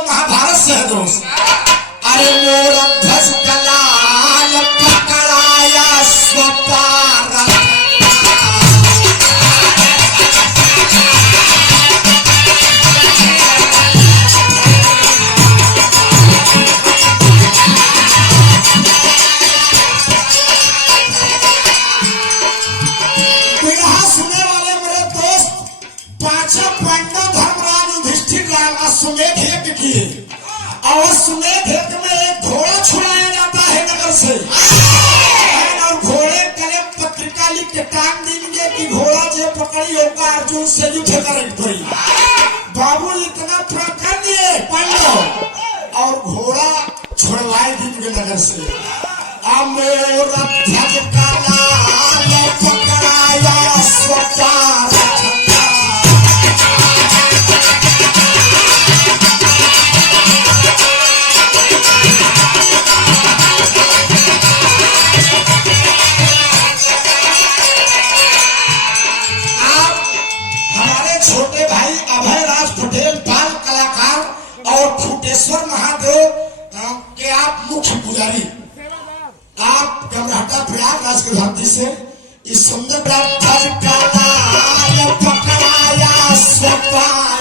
महाभारत से है दोस्त। अरे मोर ध्वज कलाल पकड़ाया स्वपार सुनने वाले मेरे दोस्त पांचों पांडव धर्मराज युधिष्ठिर सुमेध यज्ञ किए और सुमेध यज्ञ में एक घोड़ा छुड़ाया जाता है नगर से और घोड़े कले पत्रिका लिख के टांग देंगे कि घोड़ा जो पकड़ी होगा अर्जुन से युद्ध करेंगे। बाबू इतना प्रकरण दिए पांडव और घोड़ा छुड़वाए देंगे नगर से। अमोर ध्वज कलाल पकड़ाया स्वपार छोटे भाई अभय राज पटेल बाल कलाकार और फुटेश्वर महादेव के आप मुख्य पुजारी, आप गमरहटा प्रयागराज की धरती से इस सुंदर ध्वज कलाल पकड़ाया स्वपार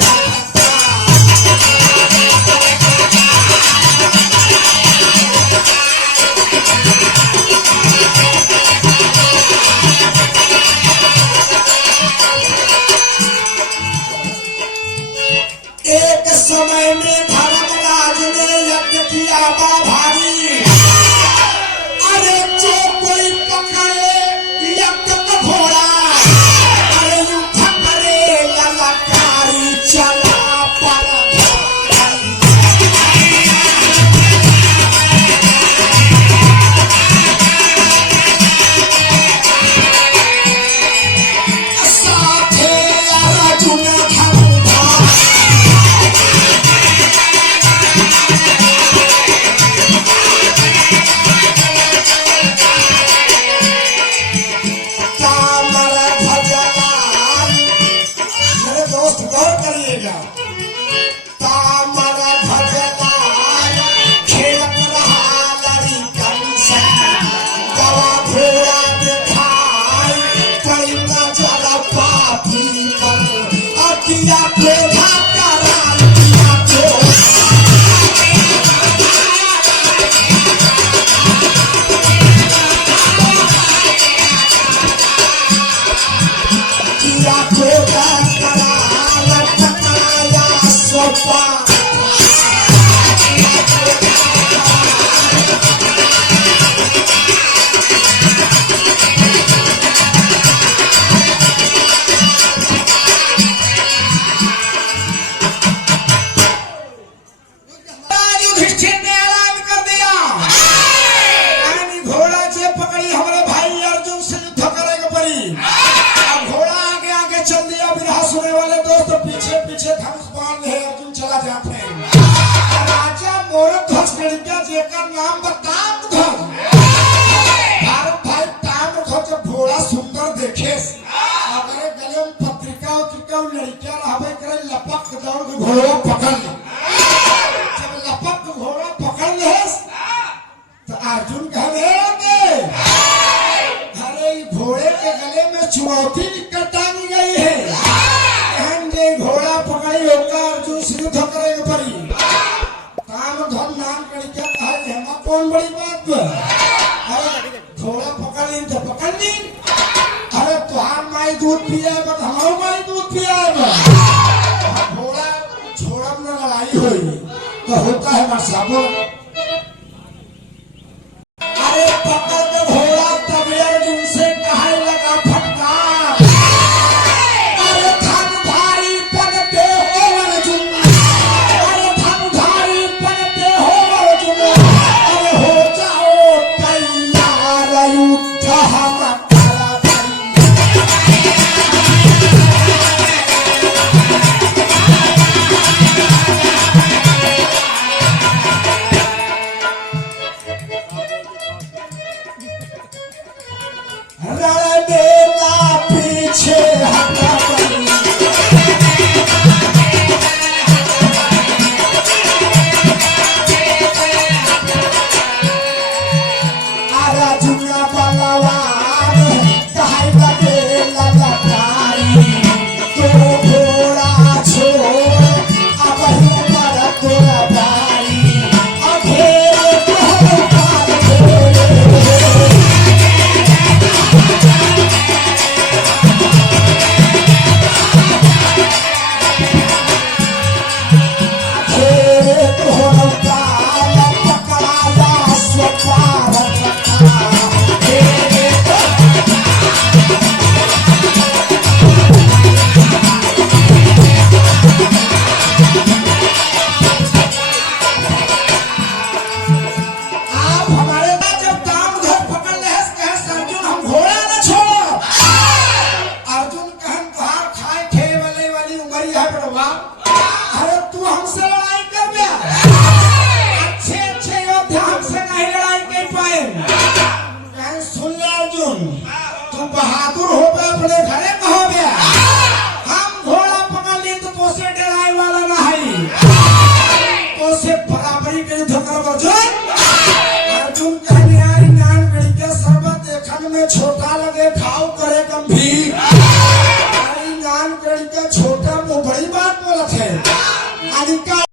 एक समय में धर्मराज ने यज्ञ किया बड़ा भारी। अरे जो कोई पकड़े यज्ञ का घोड़ा अरे युद्ध करे ललकारी चला पर साथे अर्जुन नाम घोड़ा सुंदर देखे अगर गले में पत्रिका लड़किया रहे करे लपक दौड़ घोड़ा पकड़ ले। जब लपक घोड़ा पकड़ ले तो अर्जुन कहने अरे घोड़े के गले में चुनौती टांगी गई है, घोड़ा पकड़ी होगा अर्जुन से युद्ध करेगा पड़ी काम धन नाम लड़किया कहा कौन बड़ी बात है। घोड़ा पकड़ ली तो पकड़ ली, अरे तुहार माई दूध पिया बट हमारो माई दूध पिया घोड़ा छोड़ब न लड़ाई हुई तो होता है मरसाबो। अरे पकड़ के घोड़ा तब अर्जुन से कहा लगा फटकार, अरे थक अपने घरे कहो गया हम घोड़ा पकड़ लिए तो से डराए वाला ना है तो से बराबरी के युद्ध कर अर्जुन कहने यार ज्ञान गढ़ी के सर्वत देखन में छोटा लगे खाओ करे गंभीर ज्ञान गढ़ी के छोटा वो बड़ी बात बोलत है आदिका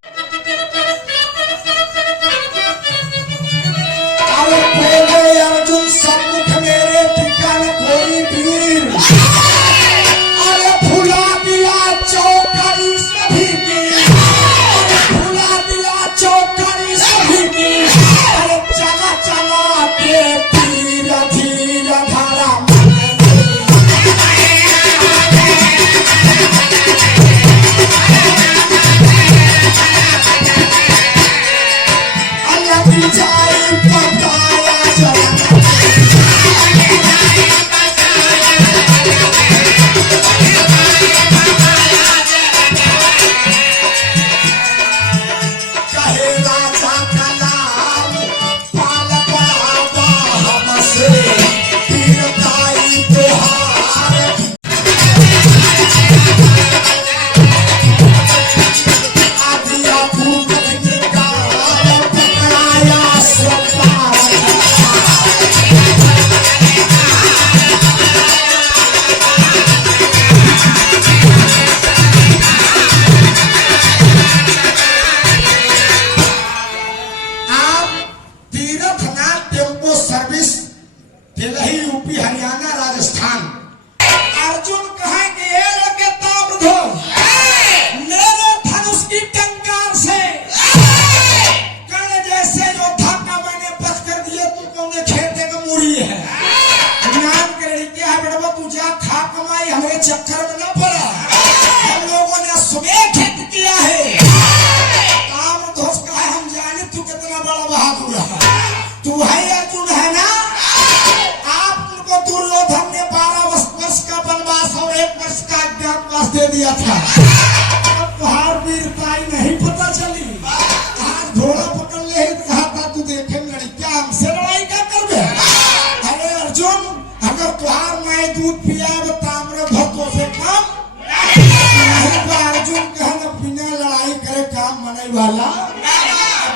अर्जुन सम्मुख मेरे ठिकान कोई वीर अरे भुला दिया चौकड़ी सभी की भुला दिया चौकड़ी सभी की अरे चला चला के तीर धीर धारा अल्लाह जाए बताया जरा यूपी हरियाणा राजस्थान अर्जुन कहे कि ये लगे ताम्रध्वज मेरे धनुष की टंकार से कर्ण जैसे योद्धा का मैंने बच कर दिए तू कौन खेते का मूड़ी है ज्ञान करेगी क्या बेटा तू जा खा कमाई हमारे चक्कर में ना पड़ा हम लोगों ने सुमेध हित किया है ताम्रध्वज का है हम जाने तू कितना बड़ा बहादुर है तू है अर्जुन है ना दुर्योधन ने 12 वर्ष का वनवास और 1 वर्ष का अज्ञातवास दे दिया था अब तुहार वीरताई नहीं पता चली आज घोड़ा पकड़ ले कहा था तू देखे लड़ी क्या हमसे लड़ाई क्या कर बे अरे अर्जुन अगर तुहार माए दूध पिया ताम्रध्वज से कम अर्जुन कहना बिना लड़ाई करे काम मनाई वाला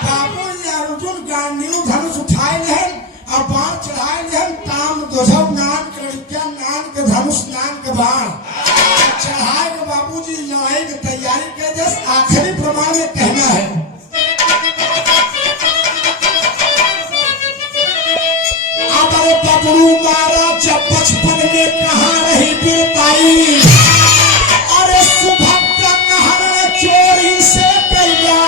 बाबू अर्जुन गांडीव धनुष उठाए नहीं और बाण चढ़ाए नहीं ताम्रध्वज नान कड़िया नान के धनुष नान के बाण चढ़ाए के बाबूजी लड़ाई की तैयारी के दस आखिरी प्रमाण में कहना है अब बबरू मारा जब बचपन में कहाँ रही वीरताई अरे सुभद्रा कहर चोरी से कैला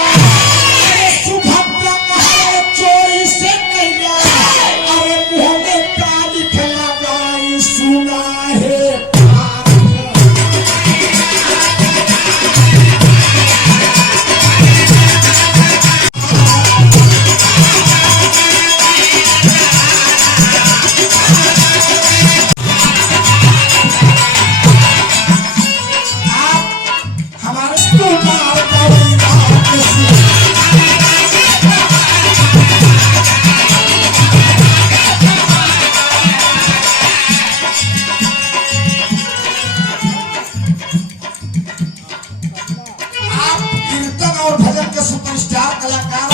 अरे सुभद्रा कहर चोरी से कैला अरे मुँह में काली खिलागाई सुना है सुपरस्टार कलाकार